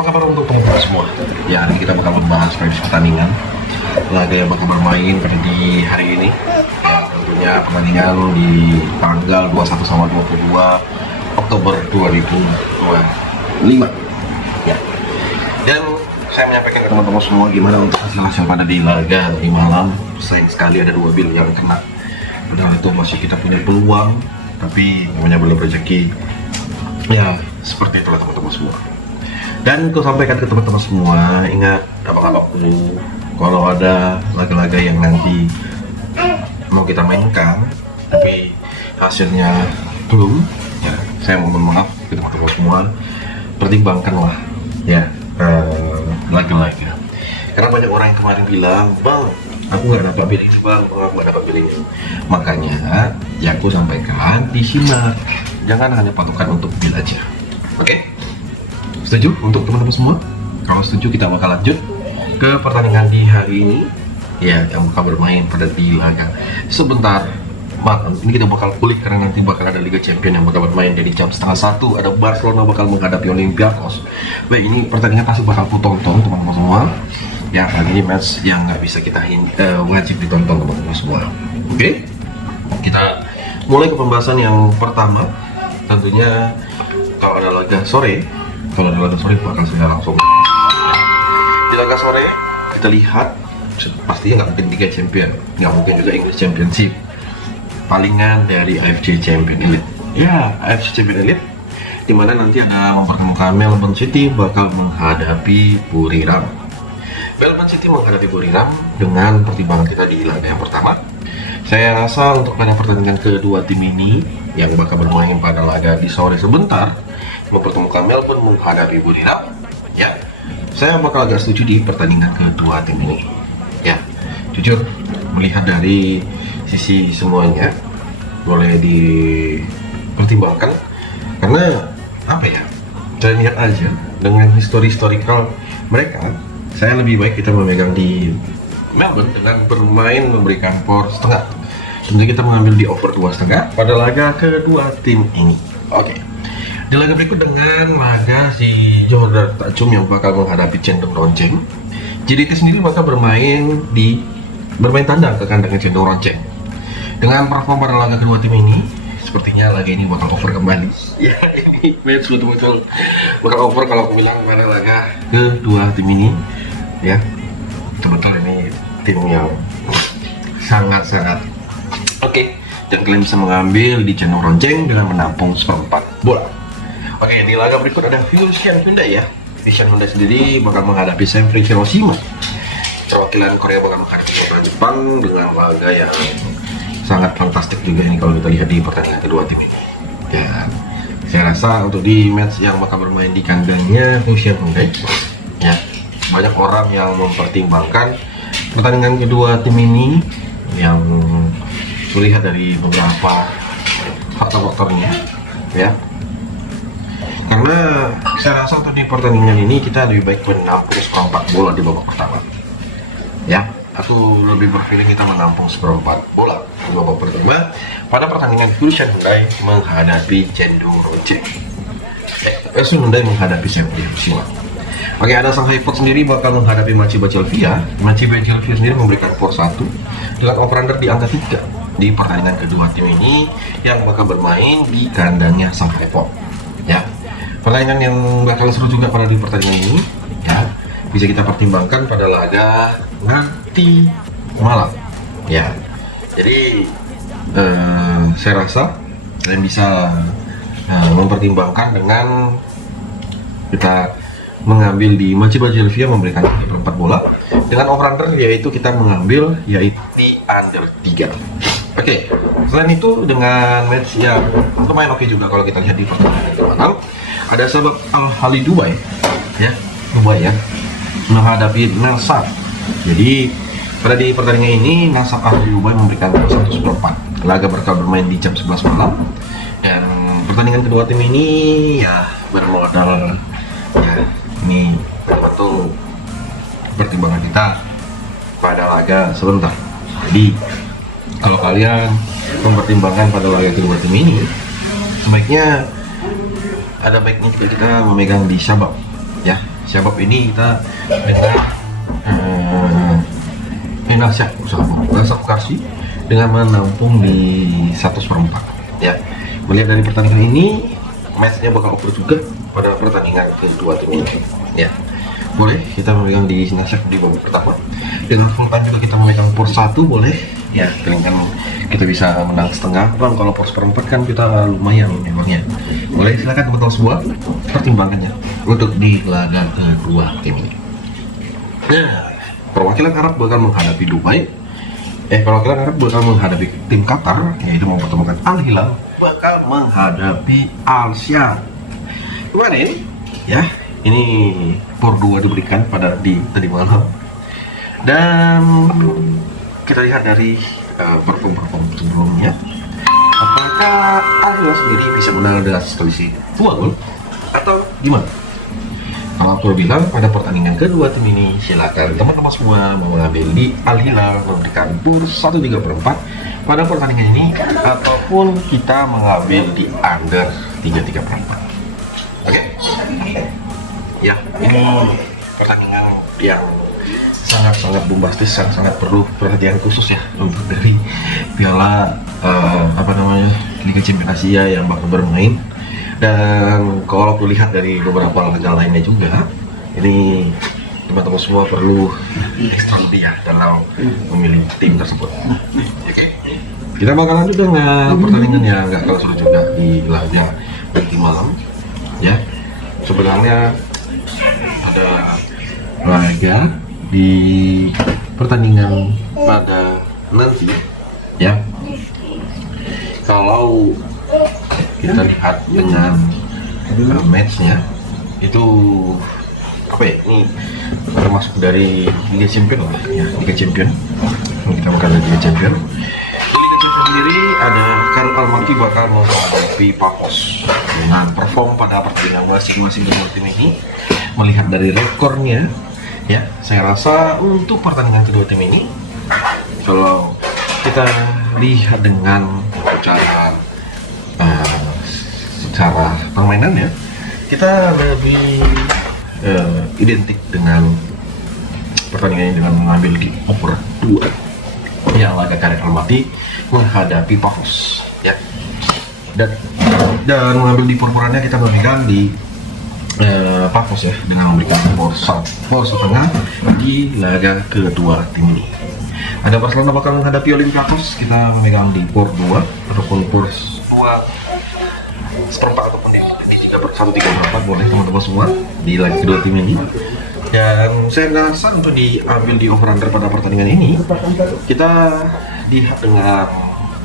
Apa kabar untuk teman-teman semua? Ya, hari ini kita bakal membahas prediksi pertandingan laga yang bakal bermain pada di hari ini. Ya, tentunya pertandingan di tanggal 21 sama 22 Oktober 2025. Ya. Dan saya menyampaikan ke teman-teman semua gimana untuk hasil pada di laga di malam. Sayang sekali ada 2 bil yang kena. Padahal itu masih kita punya peluang, tapi namanya belum rezeki. Ya, seperti itulah teman-teman semua. Dan aku sampaikan ke teman-teman semua, ingat abang-abangku, kalau ada laga-laga yang nanti mau kita mainkan tapi hasilnya belum, ya saya mohon maaf ke teman-teman semua, pertimbangkanlah ya laga-laga. Karena banyak orang yang kemarin bilang, bang, aku nggak dapat pilih bang, aku nggak dapat pilih. Makanya ya aku sampaikan, disimak, jangan hanya patokan untuk bil aja. Oke? Setuju untuk teman-teman semua? Kalau setuju kita bakal lanjut ke pertandingan di hari ini ya, yang bakal bermain pada di laga sebentar malam. Ini kita bakal kulik karena nanti bakal ada Liga Champions yang bakal bermain dari jam 12:30. Ada Barcelona bakal menghadapi Olympiakos. Baik, ini pertandingan pasti bakal ku tonton teman-teman semua. Ya, kali ini match yang nggak bisa kita wajib ditonton teman-teman semua. Oke? Kita mulai ke pembahasan yang pertama. Tentunya kalau ada laga sore, bakal saya langsung di laga sore kita lihat pastinya nggak mungkin Liga Champion, nggak mungkin juga English Championship, palingan dari AFC Champions Elite. Ya, AFC Champions Elite dimana nanti ada mempertemukan Melbourne City bakal menghadapi Buriram. Melbourne City menghadapi Buriram dengan pertimbangan kita di laga yang pertama. Saya rasa untuk pada pertandingan kedua tim ini yang bakal bermain pada laga di sore sebentar mempertemukan Melbourne menghadapi Buriram, ya saya bakal agak setuju di pertandingan kedua tim ini. Ya, jujur melihat dari sisi semuanya boleh dipertimbangkan, karena apa ya, saya lihat aja dengan historical mereka, saya lebih baik kita memegang di Melbourne dengan bermain memberikan power setengah. Tentu kita mengambil di over 2,5 pada laga kedua tim ini. Oke. Di laga berikut dengan laga si Johor Takchum yang bakal menghadapi Cendong Ronceng. JDT sendiri bakal bermain tandang ke kandangnya Cendong Ronceng. Dengan performa pada laga kedua tim ini, sepertinya laga ini bakal over kembali. Ya, ini match betul-betul bakal over kalau aku bilang pada laga kedua tim ini. Ya, betul ini tim yang sangat-sangat oke. Dan kalian bisa mengambil di Cendong Ronceng dengan menampung seperempat bola. Oke, di laga berikut ada Fusion Hyundai ya. Fusion Hyundai sendiri bakal menghadapi Sanfrecce Hiroshima. Perwakilan Korea bakal menghadapi Jepang dengan laga yang sangat fantastik juga ini kalau kita lihat di pertandingan kedua tim ini. Ya, saya rasa untuk di match yang bakal bermain di kandangnya Fusion Hyundai, ya banyak orang yang mempertimbangkan pertandingan kedua tim ini yang melihat dari beberapa faktor-faktornya, ya. Karena saya rasa untuk di pertandingan ini kita lebih baik menampung seperempat bola di babak pertama. Ya, aku lebih berpilih kita menampung seperempat bola di babak pertama pada pertandingan Fusion Hyundai menghadapi Cendong Ronceng. Hyundai menghadapi Sanfrecce Hiroshima. Oke, ada Shanghai Fox sendiri bakal menghadapi Machiba Chelsea. Machiba Chelsea sendiri memberikan skor 1 dengan over-under di angka 3 di pertandingan kedua tim ini yang bakal bermain di kandangnya Shanghai Fox. Ya. Pertandingan yang bakal seru juga pada di pertandingan ini, ya bisa kita pertimbangkan pada laga nanti malam, ya. Jadi saya rasa kalian bisa mempertimbangkan dengan kita mengambil di Machiba Chelsea memberikan 4 bola dengan over-under yaitu kita mengambil yaitu under 3. Oke, selain itu dengan match yang lumayan oke juga kalau kita lihat di pertandingan malam, ada sahabat Al-Ahli Dubai, ya Dubai ya menghadapi Nasab. Jadi pada di pertandingan ini Nasab Al-Ahli Dubai memberikan 1/4. Laga bakal bermain di jam 11 malam dan pertandingan kedua tim ini ya bermodal ya ini betul pertimbangan kita pada laga sebentar. Jadi kalau kalian mempertimbangkan pada laga kedua tim ini, sebaiknya ada baiknya juga kita memegang di Sabab, ya Sebab ini kita dengan Nasyak Karsi dengan menampung di 1/4 ya. Melihat dari pertandingan ini, matchnya bakal over juga pada pertandingan kedua tim ini ya. Boleh kita memegang di Nasyak di babak pertama dengan full time juga kita memegang port 1 boleh ya, kan kita bisa menang setengah bang. Kalau port 1/4 kan kita lumayan memangnya. Boleh, silakan teman-teman semua pertimbangannya untuk di laga kedua tim ini. Nah, perwakilan Arab bakal menghadapi Dubai. Perwakilan Arab bakal menghadapi tim Qatar, yaitu mempertemukan Al Hilal bakal menghadapi Al Shad. Kemarin ya, ini por 2 diberikan pada tadi malam. Dan kita lihat dari perform sebelumnya, apakah Al Hilal sendiri bisa menang dengan selisih 2 gol atau gimana? Kalau aku bilang pada pertandingan kedua tim ini, silakan teman-teman semua mau mengambil di Al Hilal memberikan pur 1/3/4 pada pertandingan ini, ataupun kita mengambil di under 3/3/4. Oke? Ya, ini pertandingan yang sangat bombastis, sangat perlu perhatian khusus ya untuk dari Piala Liga Champions Asia yang bakal bermain. Dan kalau aku lihat dari beberapa laga lainnya juga, ini teman-teman semua perlu ekstra lebih ya dalam memilih tim tersebut. Kita bakal lanjut dengan pertandingan yang gak kalah seru juga di laga nanti malam ya. Sebenarnya ada laga di pertandingan pada nanti ya. Kalau kita lihat dengan matchnya itu apa ya, ini termasuk dari Liga Champion lah ya, Liga Champion. Kita bakal Liga Champion. Liga Champion sendiri ada Karl Almaty bakal menghadapi Pafos dengan perform pada pertandingan masing-masing kedua tim ini. Melihat dari rekornya ya, saya rasa untuk pertandingan kedua tim ini, kalau kita lihat dengan secara permainannya, kita lebih identik dengan pertandingan ini dengan mengambil di over 2 yang laga Karl Almaty menghadapi Pafos ya, dan mengambil di perporannya kita memegang di Pafos ya, dengan memberikan skor setengah di laga kedua tim ini. Ada Barcelona bakal menghadapi Olympiakos, kita memegang di por 2 ataupun por 2/4 ataupun di 1/3/4 boleh teman-teman semua di laga kedua tim ini. Dan saya rasa untuk diambil di over under pada pertandingan ini, kita lihat dengan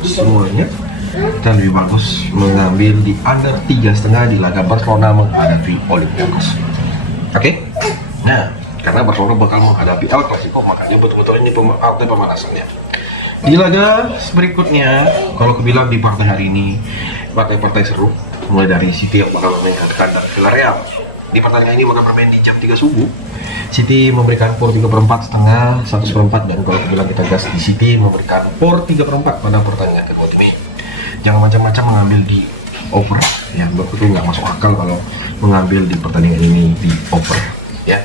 semuanya, kita lebih bagus mengambil di under 3,5 di laga Barcelona menghadapi Olympiakos. Oke? Nah, karena Barcelona bakal menghadapi El Clasico, makanya betul-betul ini pemanasannya. Di laga berikutnya, kalau aku bilang di partai hari ini, partai-partai seru, mulai dari City yang bakal memainkan kandang Villarreal. Di pertandingan ini bakal bermain di jam 3 subuh. City memberikan por 3/4 setengah, 1/4, dan kalau aku bilang kita gas di City memberikan por 3/4 pada pertandingan kedua tim ini. Jangan macam-macam mengambil di over, ya, betul nggak masuk akal kalau mengambil di pertandingan ini di over, ya.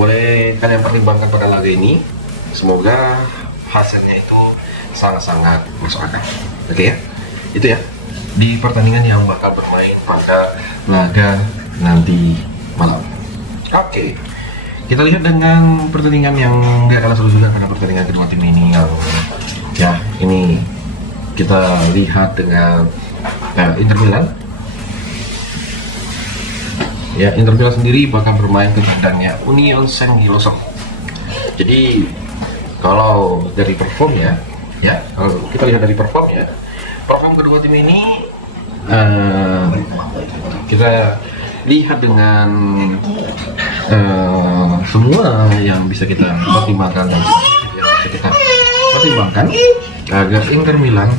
Boleh kalian pertimbangkan pada laga ini, semoga hasilnya itu sangat-sangat masuk akal. Oke ya, itu ya di pertandingan yang bakal bermain pada laga nanti malam. Oke, kita lihat dengan pertandingan yang gak kalah seru juga karena pertandingan kedua tim ini yang ya, ini kita lihat dengan Inter Milan. Ya, Inter Milan sendiri bakal bermain ke kandangnya Union Saint-Gilloise. Jadi kalau dari perform ya, kalau kita lihat dari perform kedua tim ini, kita lihat dengan semua yang bisa kita pertimbangkan dan yang bisa kita pertimbangkan agar Inter Milan.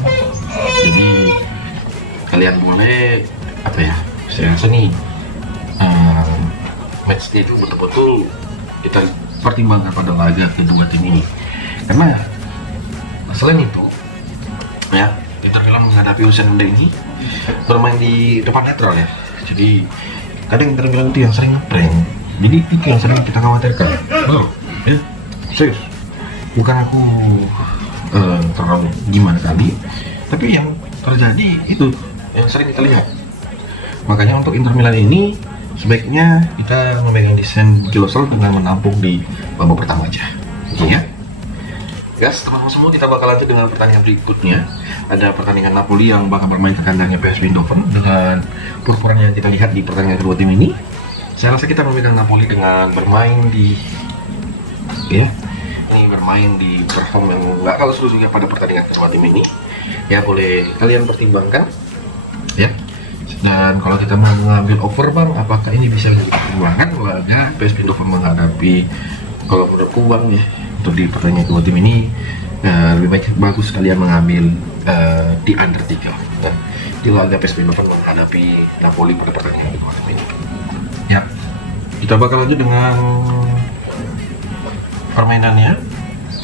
Jadi kalian boleh apa ya, saya rasa nih match itu betul-betul kita pertimbangkan pada laga kedua tim ini, karena selain itu ya, Inter Milan menghadapi Usain Dengki bermain di depan netral ya. Jadi kadang Inter Milan itu yang sering ngeprank Jadi itu yang sering kita khawatirkan. Oh, ya, serius. Bukan aku terlalu gimana tadi, tapi yang terjadi itu yang sering kita lihat. Makanya untuk Inter Milan ini sebaiknya kita memegang desain Kilosel dengan menampung di babak pertama aja. Oke ya. Guys, teman-teman semua, kita bakal lanjut dengan pertandingan berikutnya. Ada pertandingan Napoli yang bakal bermain ke kandangnya PSV Eindhoven dengan purpuran yang kita lihat di pertandingan kedua tim ini. Saya rasa kita memegang Napoli dengan bermain di bermain di perform yang nggak kalah seru juga pada pertandingan kedua tim ini. Ya, boleh kalian pertimbangkan ya. Dan kalau kita mau mengambil over bang, apakah ini bisa menjadi pertimbangan laga PSV Eindhoven menghadapi, kalau menurutku bang ya, untuk di pertandingan kedua tim ini lebih bagus kalian mengambil di under 3 di laga PSV Eindhoven menghadapi Napoli pada pertandingan kedua tim ini. Ya, kita bakal lanjut dengan permainannya.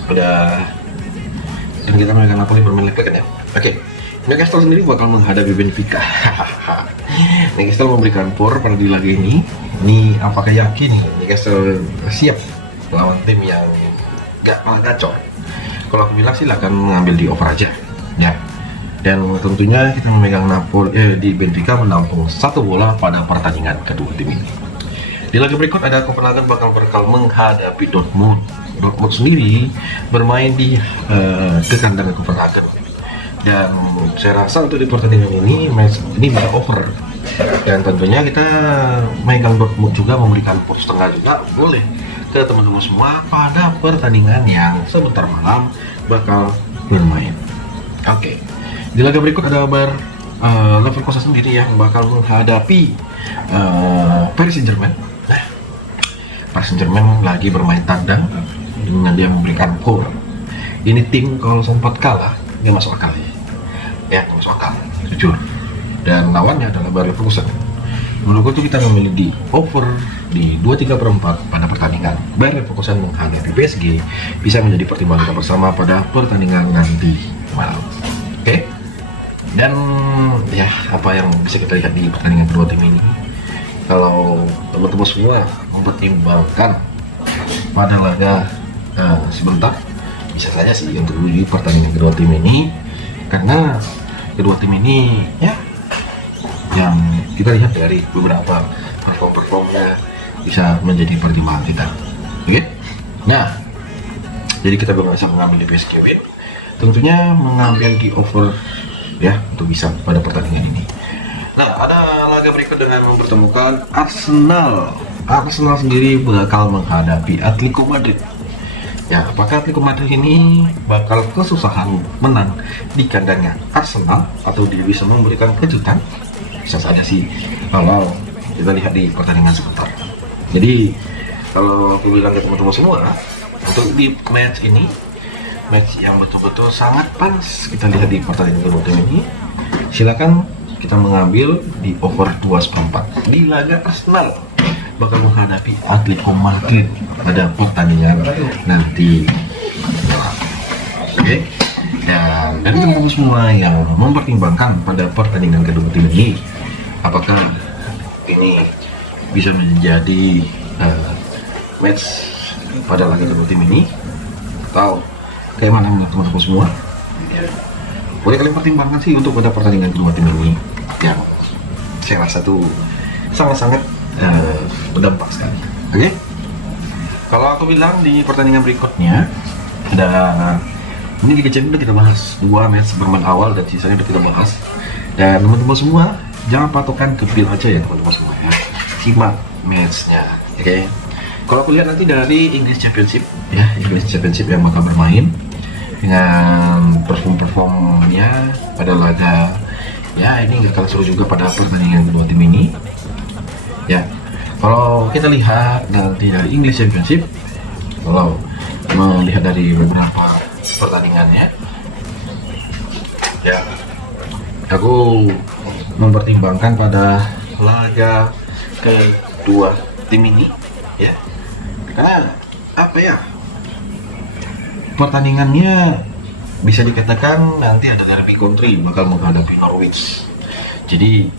Dan kita memegang Napoli bermain leg ya. Oke. Newcastle sendiri bakal menghadapi Benfica. Newcastle memberikan por pada di laga ini. Ini apakah yakin Newcastle siap melawan tim yang gak kalah gacor? Kalau aku bilang sih akan mengambil di over aja. Ya. Dan tentunya kita memegang Napoli di Benfica menampung 1 bola pada pertandingan kedua tim ini. Di laga berikut ada Copenhagen bakal menghadapi Dortmund. Dortmund sendiri bermain di ke kandang Copenhagen. Dan saya rasa untuk di pertandingan ini match ini bisa over. Dan tentunya kita megang Dortmund juga memberikan por setengah juga boleh ke teman-teman semua pada pertandingan yang sebentar malam bakal bermain. Oke. Di laga berikut ada Leverkusen sendiri yang bakal menghadapi Paris Saint-Germain. Paris Saint-Germain lagi bermain tandang dengan dia memberikan por. Ini tim kalau sempat kalah nggak masuk akal ya, nggak masuk akal jujur. Dan lawannya adalah Bayer Leverkusen. Menurutku itu kita memilih di over di 2/3/4 pada pertandingan Bayer Leverkusen menghadapi PSG bisa menjadi pertimbangan kita bersama pada pertandingan nanti malam. Oke. Dan ya, apa yang bisa kita lihat di pertandingan kedua tim ini, kalau teman-teman semua mempertimbangkan pada laga sebentar, bisa saja sih untuk di pertandingan kedua tim ini, karena kedua tim ini ya yang kita lihat dari beberapa performnya bisa menjadi pertimbangan kita. Oke? Nah, jadi kita bisa mengambil di PSG win, tentunya mengambil di over ya untuk bisa pada pertandingan ini. Nah, ada laga berikut dengan mempertemukan Arsenal. Arsenal sendiri bakal menghadapi Atletico Madrid. Ya, apakah Atletico Madrid ini bakal kesusahan menang di kandangnya Arsenal atau dia bisa memberikan kejutan? Bisa saja sih kalau kita lihat di pertandingan sebentar. Jadi kalau aku bilang ke teman-teman semua, untuk di match ini, match yang betul-betul sangat panas kita lihat di pertandingan kedua tim ini, silakan kita mengambil di over 2/4 di laga Arsenal bakal menghadapi Atletico Madrid pada pertandingan nanti. Oke. Dan dari teman-teman semua yang mempertimbangkan pada pertandingan kedua tim ini, apakah ini bisa menjadi match pada laga kedua tim ini atau kayak mana menurut teman-teman semua? Boleh kalian pertimbangkan sih untuk pada pertandingan kedua tim ini yang saya rasa tuh sangat-sangat berdampak sekali. Oke? Kalau aku bilang di pertandingan berikutnya ada ini Liga Champions udah kita bahas 2 match bermain awal dan sisanya udah kita bahas. Dan teman-teman semua jangan patokan ke feel aja ya teman-teman semua ya. Simak matchnya. Oke? Kalau aku lihat nanti dari English Championship ya, English Championship yang bakal bermain dengan performnya pada laga ya, ini nggak kalah seru juga pada pertandingan kedua tim ini ya. Kalau kita lihat nanti dari English Championship, kalau melihat dari beberapa pertandingannya ya, aku mempertimbangkan pada laga kedua tim ini ya, karena apa ya, pertandingannya bisa dikatakan nanti ada derby country bakal menghadapi Norwich. Jadi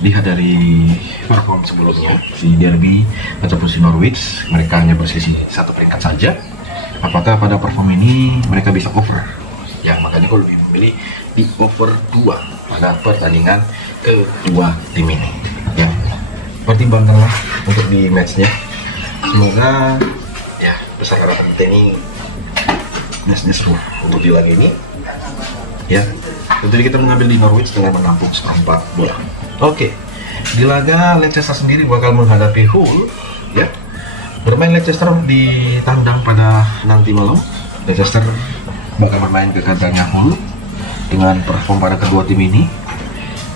lihat dari perform sebelumnya, si Derby ataupun si Norwich, mereka hanya berselisih 1 peringkat saja. Apakah pada perform ini mereka bisa cover? Ya, makanya aku lebih memilih di over 2 pada pertandingan kedua tim ini. Ya, pertimbangkanlah untuk di matchnya. Semoga ya besar harapan kita ini matchnya seru untuk di laga ini. Ya, tentunya kita mengambil di Norwich dengan menampung seperempat bola. Oke, di laga Leicester sendiri bakal menghadapi Hull. Ya, bermain Leicester di tandang pada nanti malam. Leicester bakal bermain ke kandangnya Hull. Dengan perform pada kedua tim ini,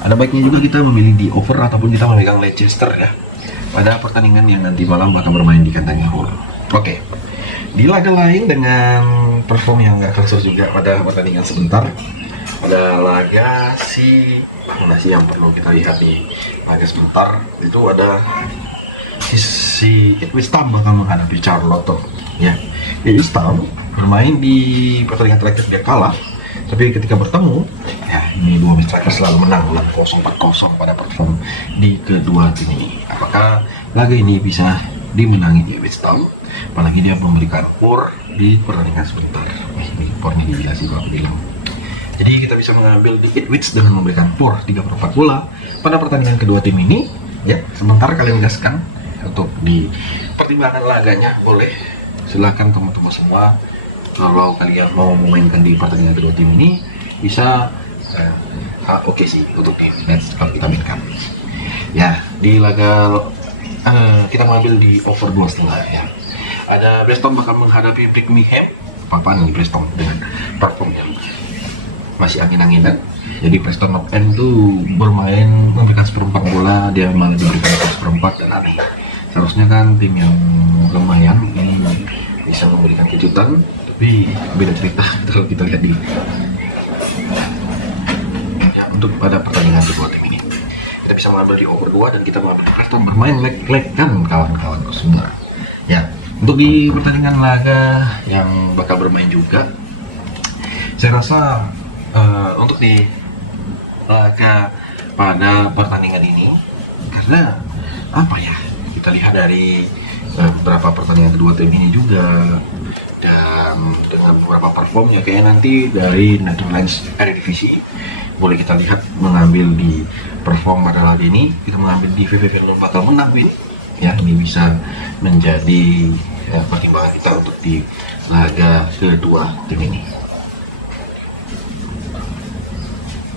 ada baiknya juga kita memilih di over ataupun kita memegang Leicester ya pada pertandingan yang nanti malam bakal bermain di kandangnya Hull. Oke, di laga lain dengan perform yang nggak kalah juga pada pertandingan sebentar, pada laga mana sih yang perlu kita lihat di laga sebentar itu ada si Ipswich Town bakal menghadapi Charlotte ya. Ipswich bermain di pertandingan terakhir dia kalah, tapi ketika bertemu ya ini dua striker selalu menang 6-0, 4-0 pada perform di kedua tim ini. Apakah laga ini bisa dimenangi Ipswich Town? Apalagi dia memberikan power di pertandingan sebentar. Ini powernya gila sih kalau aku bilang. Jadi kita bisa mengambil di Ipswich dengan memberikan power 3/4 bola pada pertandingan kedua tim ini. Ya, sementara kalian gaskan untuk di pertimbangan laganya boleh. Silahkan teman-teman semua, kalau kalian mau memainkan di pertandingan kedua tim ini bisa oke sih untuk di match kalau kita mainkan. Ya, di laga kita mengambil di over 2,5 ya. Ada Preston bakal menghadapi Birmingham. Apa-apaan nih Preston dengan perform yang masih angin-anginan. Jadi Preston North End tuh bermain memberikan seperempat bola, dia malah diberikan seperempat dan aneh. Seharusnya kan tim yang lumayan ini bisa memberikan kejutan, tapi beda cerita kalau kita lihat di ya, untuk pada pertandingan kedua tim ini kita bisa mengambil di over 2 dan kita mengambil di Preston bermain leg kan kawan-kawan semua ya. Untuk di pertandingan laga yang bakal bermain juga, saya rasa untuk di laga pada pertandingan ini, karena apa ya, kita lihat dari beberapa pertandingan kedua tim ini juga dan dengan beberapa performnya kayak nanti dari Netherlands Eredivisie boleh kita lihat mengambil di perform pada laga ini, kita mengambil di VVV bakal menang ini ya. Ini bisa menjadi pertimbangan kita untuk di laga kedua tim ini.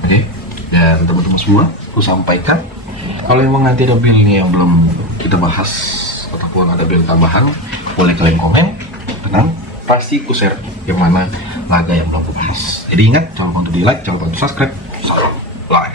Oke, dan teman-teman semua, aku sampaikan kalau memang nanti ada build ini yang belum kita bahas ataupun ada build tambahan, boleh kalian komen. Tenang, pasti aku share yang mana laga yang belum aku bahas. Jadi ingat, jangan lupa untuk di like, jangan lupa untuk subscribe. Salam live.